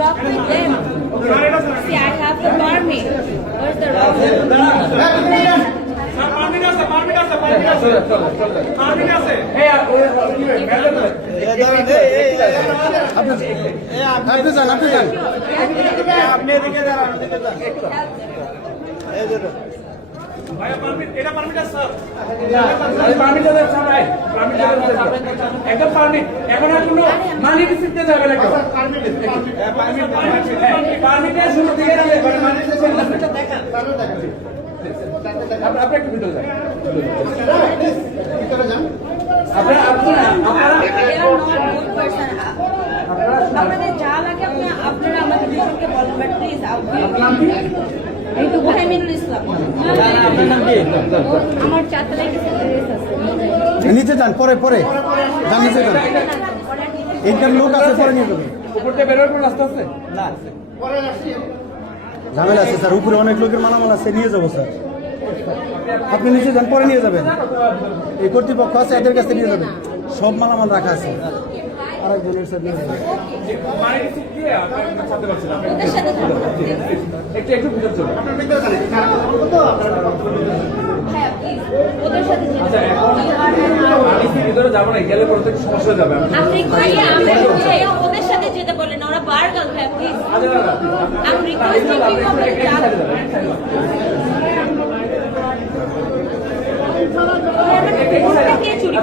Talk with them. See, I have the permit. Where's the wrong? আপনাদের যা লাগে আপনারা আমাকে দুজনকে বলুন, বাট প্লিজ এই তো মিনুল ইসলাম। আমার 4 তারিখে ড্রেস আছে। নিচে যান, পরে পরে যান, নিচে যান। এইটার লোক আছে, পরে নিয়ে যাবেন। উপরটা বের হওয়ার কোনো রাস্তা আছে? না। ঝামেলা আছে স্যার, উপরে অনেক লোকের মালামাল আছে, নিয়ে যাবো স্যার। আপনি নিচে যান, পরে নিয়ে যাবেন। এই কর্তৃপক্ষ আছে, এদের কাছে নিয়ে যাবেন। সব মালামাল রাখা আছে। আরেকজনের স্যার নিয়ে যাবেন। একটু ভিতর চলো। হ্যাঁ, প্লিজ ওদের সাথে ভিতরে যাবো না, গেলে পরে তো সমস্যা যাবে। ওদের সাথে যেতে বলেন, ওরা বার্গাল। হ্যাঁ প্লিজ, আমি রিকোয়েস্টিং পিপল। কে চুরি